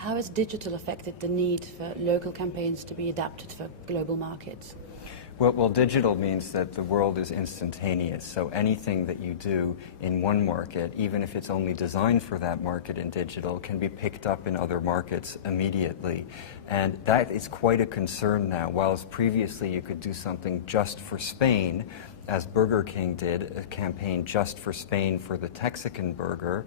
How has digital affected the need for local campaigns to be adapted for global markets? Well, digital means that the world is instantaneous, so anything that you do in one market, even if it's only designed for that market in digital, can be picked up in other markets immediately. And that is quite a concern now. Whilst previously you could do something just for Spain, as Burger King did, a campaign just for Spain for the Texican burger,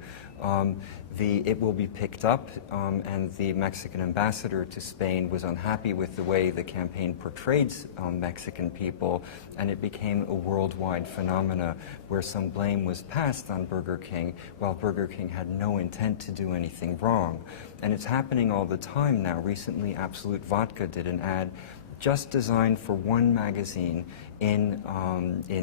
it will be picked up, and the Mexican ambassador to Spain was unhappy with the way the campaign portrayed Mexican people, and it became a worldwide phenomena where some blame was passed on Burger King, while Burger King had no intent to do anything wrong. And it's happening all the time now. Recently, Absolute Vodka did an ad just designed for one magazine in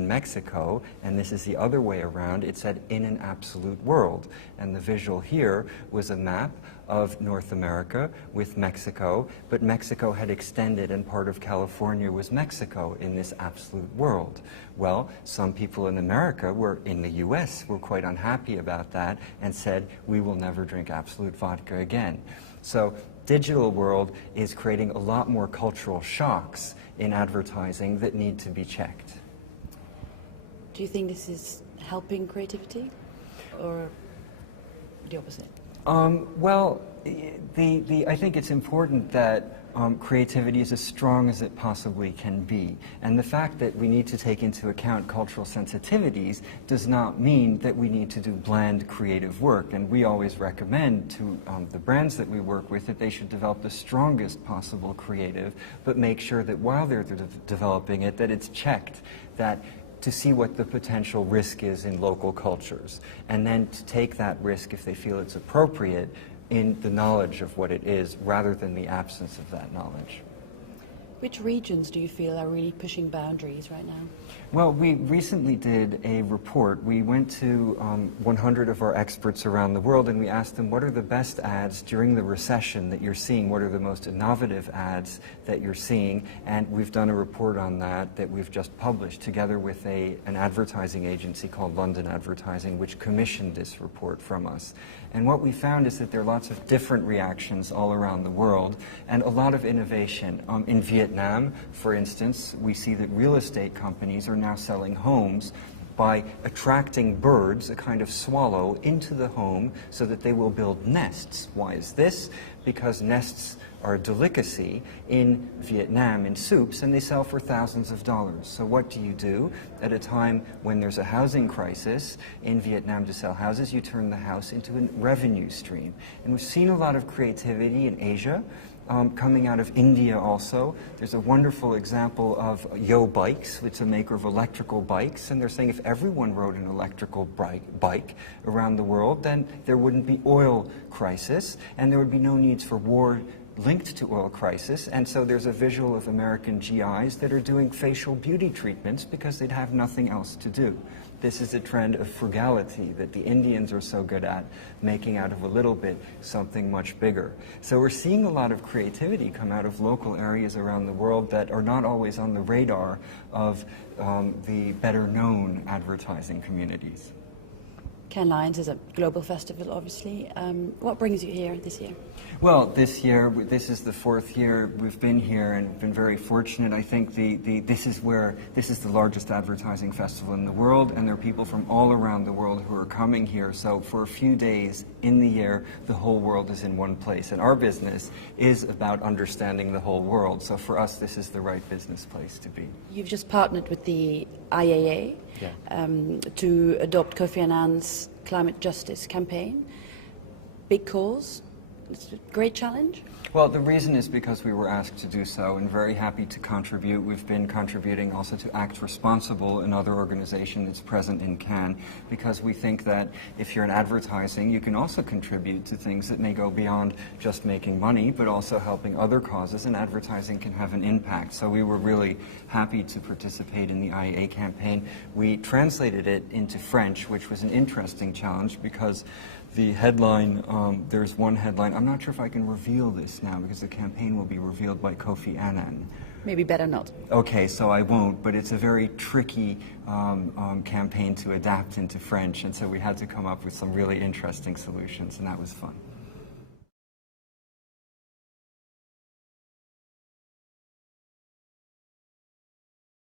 Mexico, and this is the other way around. It said, "In an absolute world." And the visual here was a map of North America with Mexico, but Mexico had extended and part of California was Mexico in this absolute world. Well, some people in America in the US were quite unhappy about that and said, "We will never drink Absolute Vodka again." So digital world is creating a lot more cultural shocks in advertising that need to be checked. Do you think this is helping creativity or the opposite? Well, I think it's important that creativity is as strong as it possibly can be. And the fact that we need to take into account cultural sensitivities does not mean that we need to do bland creative work. And we always recommend to the brands that we work with that they should develop the strongest possible creative, but make sure that while they're developing it, that it's checked, that to see what the potential risk is in local cultures, and then to take that risk if they feel it's appropriate in the knowledge of what it is rather than the absence of that knowledge. Which regions do you feel are really pushing boundaries right now? Well, we recently did a report. We went to 100 of our experts around the world and we asked them, what are the best ads during the recession that you're seeing? What are the most innovative ads that you're seeing? And we've done a report on that we've just published together with an advertising agency called London Advertising, which commissioned this report from us. And what we found is that there are lots of different reactions all around the world and a lot of innovation. In Vietnam, for instance, we see that real estate companies are now selling homes by attracting birds, a kind of swallow, into the home so that they will build nests. Why is this? Because nests are a delicacy in Vietnam in soups, and they sell for thousands of dollars. So what do you do at a time when there's a housing crisis in Vietnam to sell houses? You turn the house into a revenue stream. And we've seen a lot of creativity in Asia, coming out of India also. There's a wonderful example of Yo Bikes, which is a maker of electrical bikes, and they're saying if everyone rode an electrical bike around the world, then there wouldn't be oil crisis, and there would be no needs for war linked to oil crisis. And so there's a visual of American GIs that are doing facial beauty treatments because they'd have nothing else to do. This is a trend of frugality that the Indians are so good at, making out of a little bit something much bigger. So we're seeing a lot of creativity come out of local areas around the world that are not always on the radar of the better known advertising communities. Cannes Lions is a global festival, obviously. What brings you here this year? Well, this year, this is the 4th year we've been here and been very fortunate. I think this is the largest advertising festival in the world, and there are people from all around the world who are coming here. So for a few days in the year, the whole world is in one place. And our business is about understanding the whole world. So for us, this is the right business place to be. You've just partnered with the IAA to adopt Kofi Annan's climate justice campaign. Big cause. It's a great challenge. Well, the reason is because we were asked to do so and very happy to contribute. We've been contributing also to Act Responsible, another organization that's present in Cannes, because we think that if you're in advertising, you can also contribute to things that may go beyond just making money, but also helping other causes, and advertising can have an impact. So we were really happy to participate in the IAA campaign. We translated it into French, which was an interesting challenge because the headline, there's one headline, I'm not sure if I can reveal this now because the campaign will be revealed by Kofi Annan. Maybe better not. Okay, so I won't, but it's a very tricky campaign to adapt into French, and so we had to come up with some really interesting solutions, and that was fun.